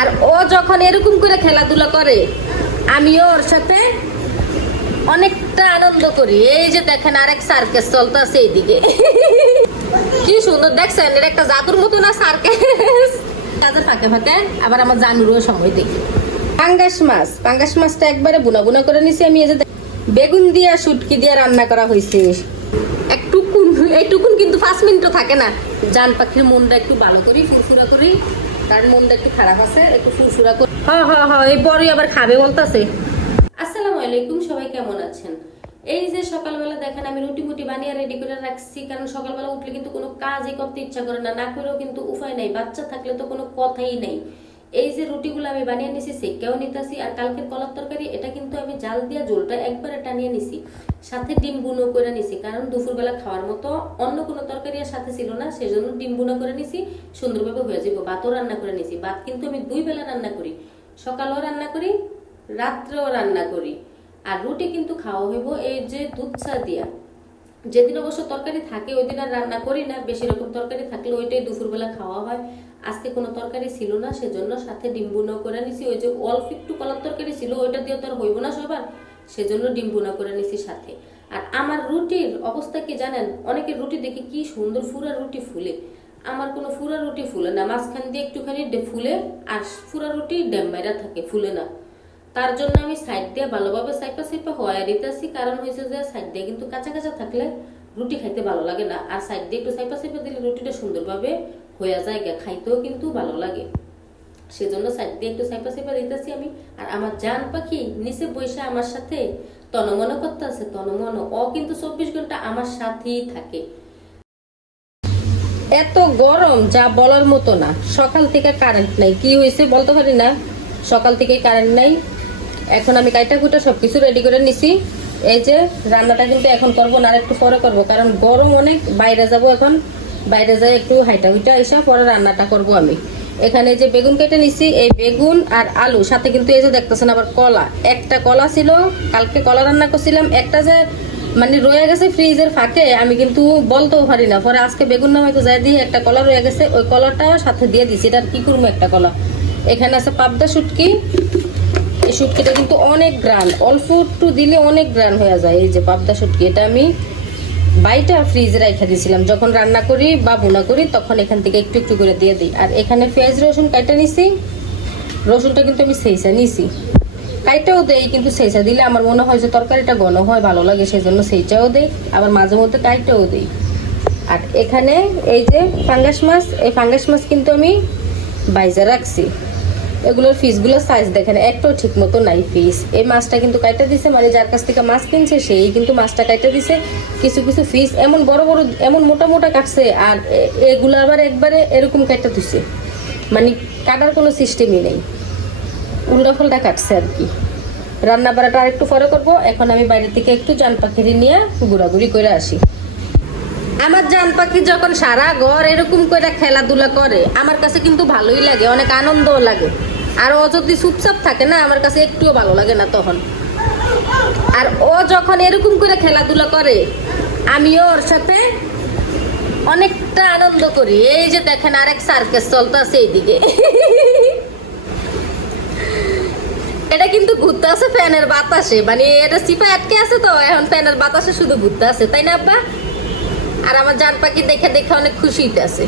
আর ও যখন এরকম করে খেলাধুলা করে আমিও ওর সাথে অনেকটা আনন্দ করি। এই যে দেখেন আরেক সার্কেস চলতেছে এইদিকে। কি সুন্দর, দেখছেন? এটা একটা জাদুর মতো না সার্কেস কাজের ফাঁকে ফাঁকে আবার আমার জানুরও সময় দেখি। পাঙ্গাস মাছ, পাঙ্গাস মাছটা একবারে বুনা বুনা করে নিছি আমি, এই যে বেগুন দিয়া, শুটকি দিয়া রান্না করা হয়েছে একটুকুন এইটুকুন কিন্তু পাঁচ মিনিটও থাকে না। জান পাখির মনটা একটু ভালো করি, ফুরফুরা করি। তার মনটা একটু খারাপ আছে একটু ফুরফুরা করে হ্যাঁ হ্যাঁ হ্যাঁ এই বড়ই আবার খাবে বলতাছে। আসসালামু আলাইকুম সবাই কেমন আছেন? এই যে সকালবেলা দেখেন আমি রুটি মুটি বানিয়ে রেডি করে রাখছি কারণ সকালবেলা উঠলে কিন্তু কোনো কাজই করতে ইচ্ছা করে না না করেও কিন্তু উপায় নাই বাচ্চা থাকলে তো কোনো কথাই নেই। এই যে রুটিগুলো আমি বানিয়ে নিছি সেকেও নিতেছি। আর কালকের কলার তরকারি, এটা কিন্তু আমি জাল দিয়া ঝোলটা একবারে টানিয়ে নিছি। সাথে ডিম বুনো করে নিছি, কারণ দুপুরবেলা খাওয়ার মতো অন্য কোনো তরকারি আর সাথে ছিল না, সেজন্য ডিম বুনো করে নিছি, সুন্দরভাবে হয়ে যাব ভাতও রান্না করে নিছি। ভাত কিন্তু আমি দুই বেলা রান্না করি। সকালেও রান্না করি, রাত্রেও রান্না করি। আর রুটি কিন্তু খাওয়া হইব এই যে দুধ চা দিয়া। যেদিন অবশ্য তরকারি থাকে, ওই দিন আর রান্না করি না। বেশি রকম তরকারি থাকলে ওইটাই দুপুরবেলা খাওয়া হয়। আজকে কোনো তরকারি ছিল না, সেজন্য সাথে ডিম বুনো করে নিছি। ওই যে অল্প একটু কলার তরকারি ছিল, ওইটা দিয়ে তো আর হইব না সবার। সেজন্য ডিম বুনা করে নিছি সাথে। আর আমার রুটির অবস্থা কি জানেন? অনেকের রুটি দেখে কি সুন্দর ফুরা রুটি ফুলে। আমার কোনো ফুরা রুটি ফুলে না। মাঝখান দিয়ে একটুখানি ফুলে, আর ফুরা রুটি ডেম্বাইরা থাকে, ফুলে না। তার জন্য আমি সাইড দিয়ে ভালোভাবে সাইপা সাইপা হয়ে দিতেছি কারণ হয়েছে যে সাইড দিয়ে কিন্তু কাঁচা কাঁচা থাকলে রুটি খাইতে ভালো লাগে না। আর সাইড দিয়ে একটু সাইপা সাইপা দিলে রুটিটা সুন্দরভাবে হয়ে যায় খাইতেও কিন্তু ভালো লাগে। সেজন্য সাইড দিয়ে একটু সাইপা সাইপা দিতেছি আমি। আর আমার জান পাখি নিচে বসে আমার সাথে তনমন করতে আছে তনমন ও কিন্তু চব্বিশ ঘণ্টা আমার সাথেই থাকে। এত গরম, যা বলার মতো না। সকাল থেকে কারেন্ট নাই। কি হয়েছে বলতে পারি না। সকাল থেকে কারেন্ট নাই। এখন আমি কাইটা কুটা সবকিছু রেডি করে নিছি। এই যে রান্নাটা কিন্তু এখন করব না একটু পরে করব, কারণ গরম অনেক, বাইরে যাব এখন। বাইরে যাই একটু হাইটা হুইটা এসে পরে রান্নাটা করব আমি। এখানে যে বেগুন কেটে নিছি, এই বেগুন আর আলু, সাথে কিন্তু এই যে দেখতেছেন আবার কলা। একটা কলা ছিল, কালকে কলা রান্না করছিলাম, একটা যে মানে রয়ে গেছে ফ্রিজের ফাঁকে, আমি কিন্তু বলতেও পারি না। পরে আজকে বেগুন নামাই তো যাই দিয়ে একটা কলা রয়ে গেছে, ওই কলাটা সাথে দিয়ে দিছি। এটার কি করব একটা কলা? এখানে আছে পাবদা শুটকি এই শুটকিটা কিন্তু অনেক গ্রান, অল্প একটু দিলে অনেক গ্রান হয়ে যায়। এই যে পাবদা শুটকি, এটা আমি বাইটা ফ্রিজে রেখে দিয়েছিলাম যখন রান্না করি বা বোনা করি, তখন এখান থেকে একটু একটু করে দিয়ে দিই। আর এখানে পেঁয়াজ, রসুন কাটা নিছি। রসুনটা কিন্তু আমি সেইসা নিছি। কাইটাও দেই, কিন্তু সেইসা দিলে আমার মনে হয় যে তরকারিটা ঘন হয়, ভালো লাগে সেই জন্য সেইটাও দেই। আবার মাঝে মধ্যে কাইটাও দেই। আর এখানে এই যে ফাঙ্গাস মাছ, এই ফাঙ্গাস মাছ কিন্তু আমি বাইজা রাখছি। এগুলোর ফিসগুলোর সাইজ দেখেন, একটাও ঠিক মতো নাই ফিস এই মাছটা কিন্তু কাইটা দিছে মানে যার কাছ থেকে মাছ কিনছে, সেই কিন্তু মাছটা কাইটা দিছে। কিছু কিছু ফিস এমন বড় বড়, এমন মোটা মোটা কাটছে, আর এগুলো আবার একবারে এরকম কাইটা দিছে। মানে কাটার কোনো সিস্টেমই নেই। উল্টা ফুলটা কাটছে আর কি। রান্না বাড়াটা আরেকটু পরে করব। এখন আমি বাইরে থেকে একটু জান পাখিরি নিয়ে ঘোরাঘুরি করে আসি। আমার জান পাখি যখন সারা ঘর এরকম করে খেলাধুলা করে, আমার কাছে কিন্তু ভালোই লাগে, অনেক আনন্দও লাগে। আর ও যদি চুপচাপ থাকে না, আমার কাছে একটুও ভালো লাগে না তখন। আর ও যখন এরকম করে খেলাধুলা করে আমিও ওর সাথে অনেকটা আনন্দ করি। এই যে দেখেন, আরেক সার্কেস চলতেছে এইদিকে। এটা কিন্তু ঘুরতে আছে, ফ্যানের বাতাসে। মানে এটা সিপা আটকে আছে তো, এখন ফ্যানের বাতাসে শুধু ঘুরতে আছে, তাই না আব্বা? আর আমার জান পাখি দেখে দেখে অনেক খুশি আছে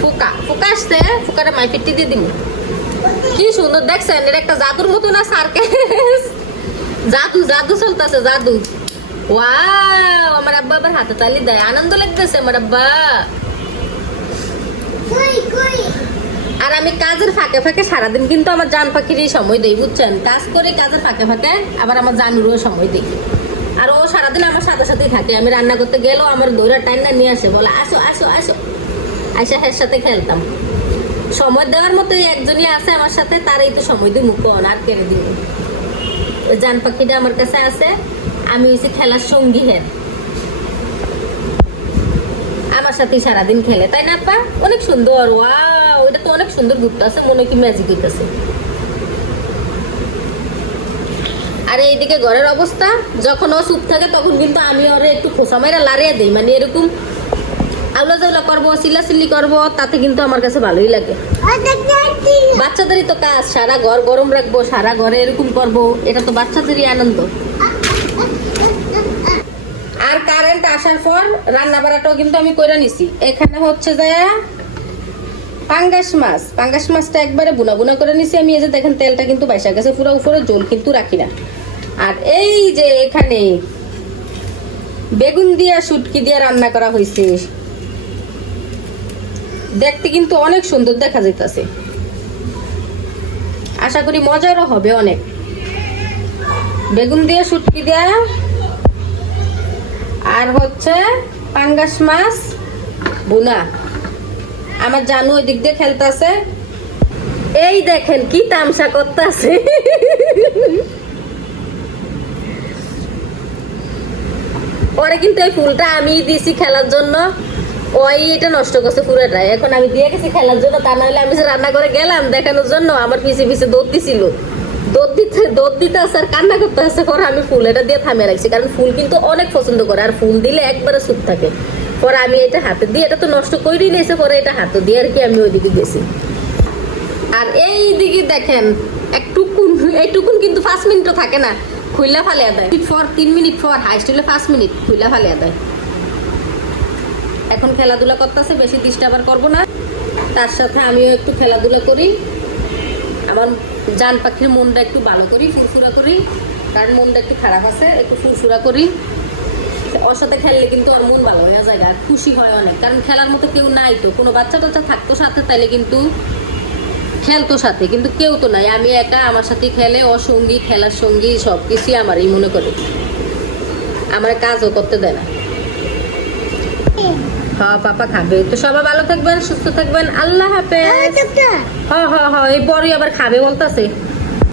ফুকা ফুকা আসছে, ফুকাটা মাই ফিট্টি দিয়ে দিন কি সুন্দর দেখছেন এটা একটা জাদুর মতো না সার্কেস জাদু জাদু চলতেছে জাদু। ওয়াও আমার আব্বা আবার হাতে তালি দেয়। আনন্দ লাগতেছে আমার আব্বা। আর আমি কাজের ফাঁকে ফাঁকে সারাদিন কিন্তু আমার জান পাখিরই সময় দেই বুঝছেন? কাজ করে কাজের ফাঁকে ফাঁকে আবার আমার জানুরও সময় দিই। আর ও সারাদিন আমার সাথে সাথেই থাকে। আমি রান্না করতে গেলেও আমার দৌড়া টাইমটা নিয়ে আসে বলে আসো আসো আসো। আইসা হের সাথে খেলতাম। সময় দেওয়ার মতো একজনই আছে আমার সাথে, তারই তো সময় দিই মুখ অন আর কেড়ে দিব? জান পাখিটা আমার কাছে আছে, আমি হচ্ছে খেলার সঙ্গী হ্যাঁ আমার সাথে সারাদিন খেলে, তাই না আপা? অনেক সুন্দর ওয়া ওইটা তো অনেক সুন্দর ঘুরতে আছে, মনে কি ম্যাজিক হইতেছে। আর এইদিকে ঘরের অবস্থা, যখন ও চুপ থাকে, তখন কিন্তু আমি ওরে একটু খোসা মাইরা লাড়িয়ে দিই মানে এরকম আউলা জাউলা করব চিল্লা চিল্লি করব, তাতে কিন্তু আমার কাছে ভালোই লাগে। বাচ্চাদেরই তো কাজ, সারা ঘর গরম রাখব, সারা ঘরে এরকম করব, এটা তো বাচ্চাদেরই আনন্দ। আর কারেন্ট আসার পর রান্না বাড়াটাও কিন্তু আমি করে নিছি। এখানে হচ্ছে যায় পাঙ্গাস মাছ। পাঙ্গাস মাছটা একবারে বুনা বুনা করে নিছি আমি, এই যে দেখেন তেলটা কিন্তু বাইসা গেছে, পুরো উপরে জল কিন্তু রাখি না। আর এই যে এখানে বেগুন দিয়া, শুটকি দিয়া রান্না করা হয়েছে দেখতে কিন্তু অনেক সুন্দর দেখা যাইতাছে। আশা করি মজারও হবে অনেক। বেগুন দিয়ে শুটকি দেয়া, আর হচ্ছে পাঙ্গাস মাছ বুনা আমার জানু ওই দিক দিয়ে খেলতেছে। এই দেখেন কি তামসা করতেছে। পরে কিন্তু এই ফুলটা আমি দিছি খেলার জন্য। ওই এটা নষ্ট করছে পুরোটা এখন আমি দিয়ে গেছি খেলার জন্য, তা নাহলে আমি রান্না করে গেলাম দেখানোর জন্য, আমার পিছে পিছে দৌড় দিছিল। দৌড় দিতে দৌড় দিতে আসে কান্না করতে আসে পরে আমি ফুল এটা দিয়ে থামিয়ে রাখছি, কারণ ফুল কিন্তু অনেক পছন্দ করে, আর ফুল দিলে একবারে সুখ থাকে। পরে আমি এটা হাতে দিয়ে, এটা তো নষ্ট করেই নিয়েছে, পরে এটা হাতে দিয়ে আর কি আমি ওইদিকে গেছি। আর এই দিকে দেখেন একটুকুন এইটুকুন কিন্তু পাঁচ মিনিটও থাকে না, খুইলা ফালিয়া দেয়। ফর তিন মিনিট ফর হাইস্ট হলে পাঁচ মিনিট খুইলা ফালিয়া দেয়। এখন খেলাধুলা করতেছে, বেশি ডিস্টার্ব আর করব না। তার সাথে আমিও একটু খেলাধুলা করি। আমার জান পাখির মনটা একটু ভালো করি, ফুরফুরা করি। কারণ মনটা একটু খারাপ আছে, একটু ফুরফুরা করি। ওর সাথে খেললে কিন্তু ওর মন ভালো হয়ে যায় আর খুশি হয় অনেক। কারণ খেলার মতো কেউ নাই তো, কোনো বাচ্চা টাচ্চা থাকতো সাথে, তাইলে কিন্তু খেলতো সাথে, কিন্তু কেউ তো নাই। আমি একা, আমার সাথে খেলে অসঙ্গী খেলার সঙ্গী সব কিছুই আমারই মনে করে। আমার কাজও করতে দেয় না। পাপা খাবে। তো সবাই ভালো থাকবেন সুস্থ থাকবেন। আল্লাহ হাফেজ। হ্যাঁ হ্যাঁ হ্যাঁ এই পরে আবার খাবে বলতাছে।